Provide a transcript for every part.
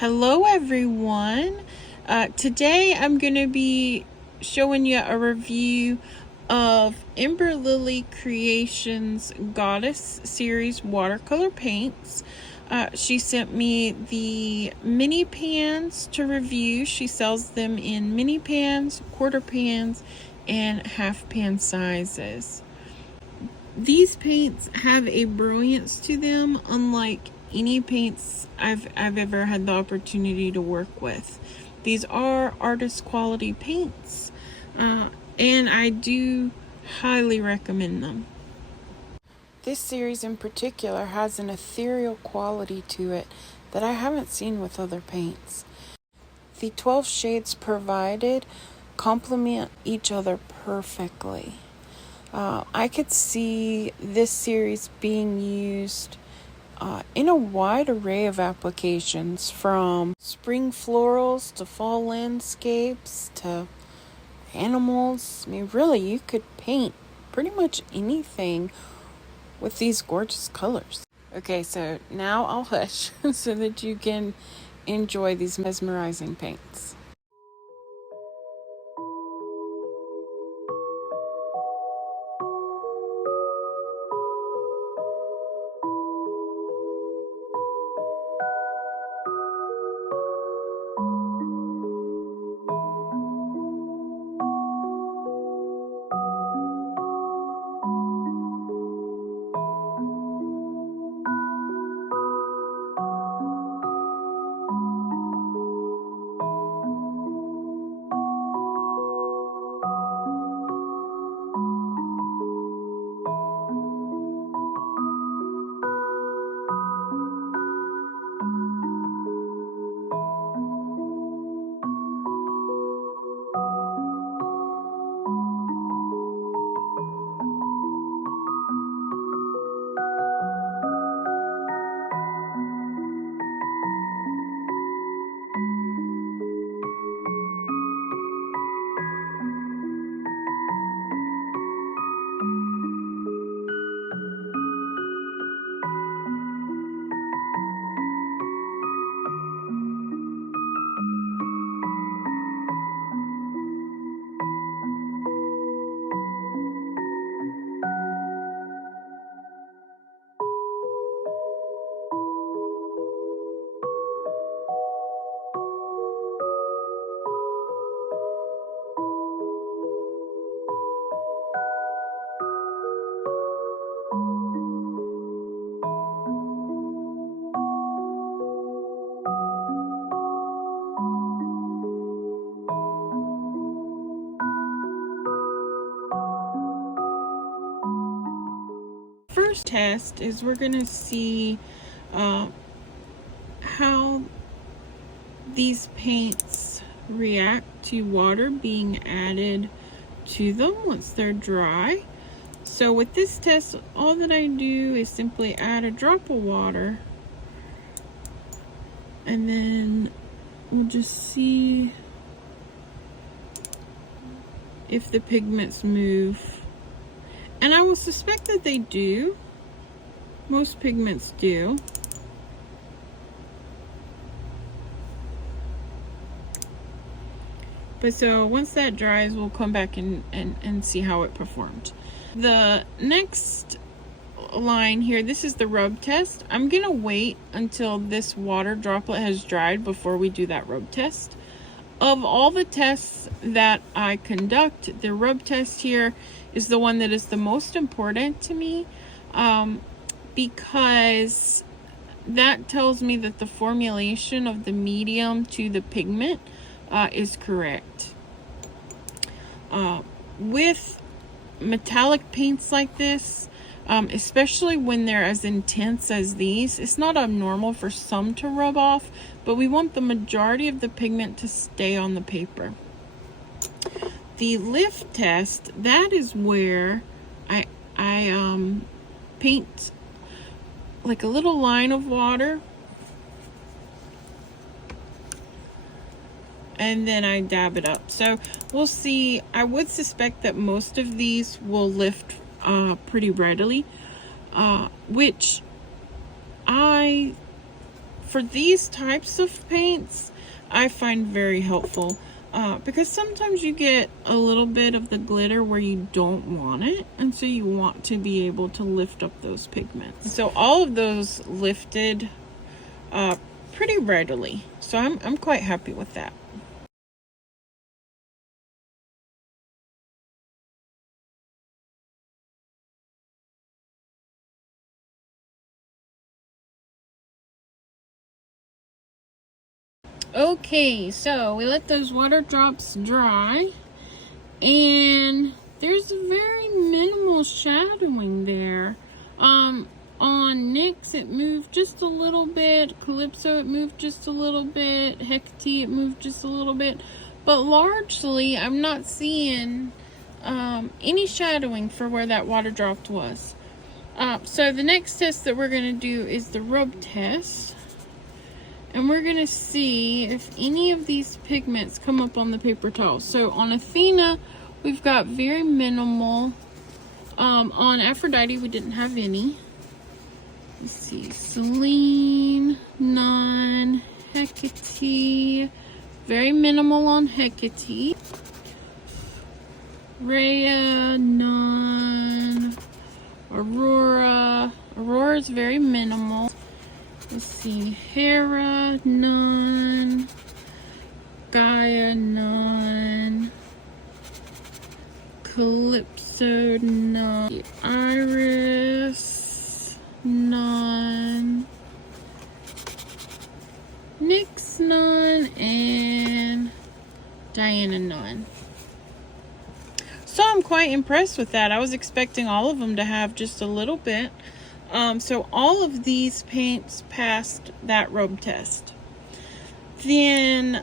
Hello everyone. Today I'm going to be showing you a review of Emberlily Creations Goddess series watercolor paints. She sent me the mini pans to review. She sells them in mini pans, quarter pans, and half pan sizes. These paints have a brilliance to them unlike any paints I've ever had the opportunity to work with. These are artist quality paints, and I do highly recommend them. This series in particular has an ethereal quality to it that I haven't seen with other paints. The 12 shades provided complement each other perfectly. I could see this series being used in a wide array of applications, from spring florals to fall landscapes to animals. I mean, really, you could paint pretty much anything with these gorgeous colors. Okay, so now I'll hush so that you can enjoy these mesmerizing paints. First test is we're going to see how these paints react to water being added to them once they're dry. So with this test, all that I do is simply add a drop of water, and then we'll just see if the pigments move. And I will suspect that they do. Most pigments do. But so once that dries, we'll come back and see how it performed. The next line here, this is the rub test. I'm gonna wait until this water droplet has dried before we do that rub test. Of all the tests that I conduct, the rub test here is the one that is the most important to me, because that tells me that the formulation of the medium to the pigment is correct. With metallic paints like this, especially when they're as intense as these, it's not abnormal for some to rub off, but we want the majority of the pigment to stay on the paper. The lift test, that is where I paint like a little line of water, and then I dab it up. So we'll see. I would suspect that most of these will lift pretty readily, which for these types of paints, I find very helpful. Because sometimes you get a little bit of the glitter where you don't want it, and so you want to be able to lift up those pigments. So all of those lifted pretty readily, so I'm quite happy with that. Okay, so we let those water drops dry, and there's a very minimal shadowing there. On NYX it moved just a little bit, Calypso it moved just a little bit, Hecate it moved just a little bit, but largely I'm not seeing any shadowing for where that water dropped was. So the next test that we're going to do is the rub test. And we're going to see if any of these pigments come up on the paper towel. So on Athena, we've got very minimal. On Aphrodite, we didn't have any. Let's see. Selene, none. Hecate, very minimal on Hecate. Rhea, none. Aurora. Aurora's very minimal. Let's see, Hera, none. Gaia, none. Calypso, none. Iris, none. NYX, none. And Diana, none. So I'm quite impressed with that. I was expecting all of them to have just a little bit. So all of these paints passed that rub test. Then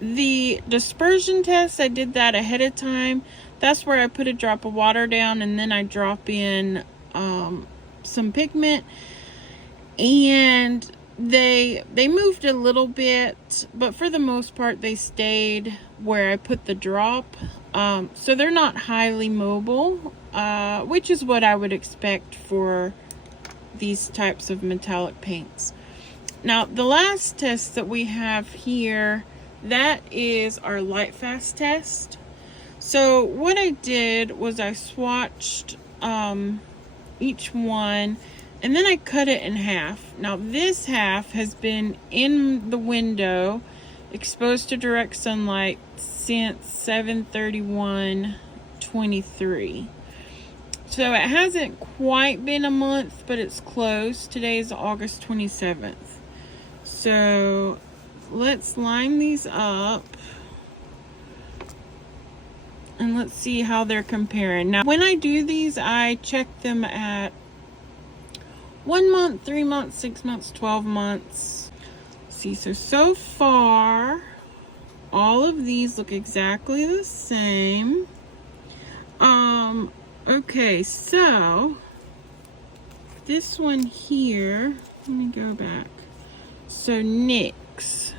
the dispersion test, I did that ahead of time. That's where I put a drop of water down and then I drop in some pigment. And they moved a little bit, but for the most part they stayed where I put the drop. So they're not highly mobile, which is what I would expect for these types of metallic paints. Now the last test that we have here, that is our light fast test. So what I did was I swatched each one and then I cut it in half. Now this half has been in the window exposed to direct sunlight since 7/31/23. So it hasn't quite been a month, but it's close. Today is August 27th. So let's line these up and let's see how they're comparing. Now, when I do these, I check them at 1 month, 3 months, 6 months, 12 months. See, so far, all of these look exactly the same. Okay, so this one here, let me go back. So NYX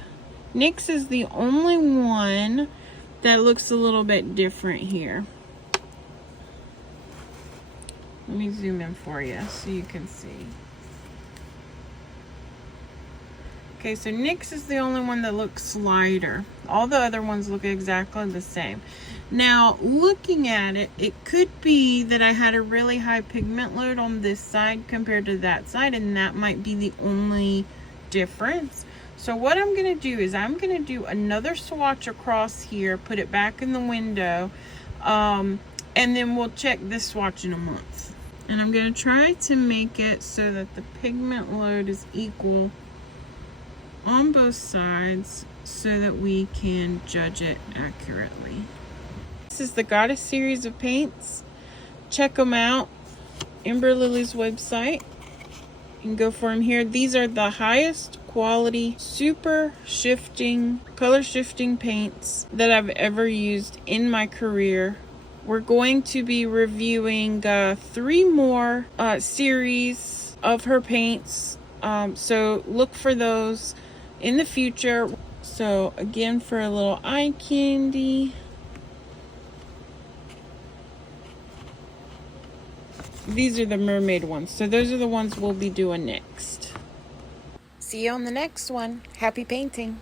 is the only one that looks a little bit different here. Let me zoom in for you so you can see. Okay, so NYX is the only one that looks lighter. All the other ones look exactly the same. Now, looking at it, it could be that I had a really high pigment load on this side compared to that side, and that might be the only difference. So what I'm going to do is I'm going to do another swatch across here, put it back in the window, and then we'll check this swatch in a month. And I'm going to try to make it so that the pigment load is equal on both sides so that we can judge it accurately. This is the Goddess series of paints. Check them out. Emberlily's website. You can go for them here. These are the highest quality, super shifting, color shifting paints that I've ever used in my career. We're going to be reviewing 3 more series of her paints. So look for those in the future. So again, for a little eye candy, these are the mermaid ones. So those are the ones we'll be doing next. see you on the next one. Happy painting.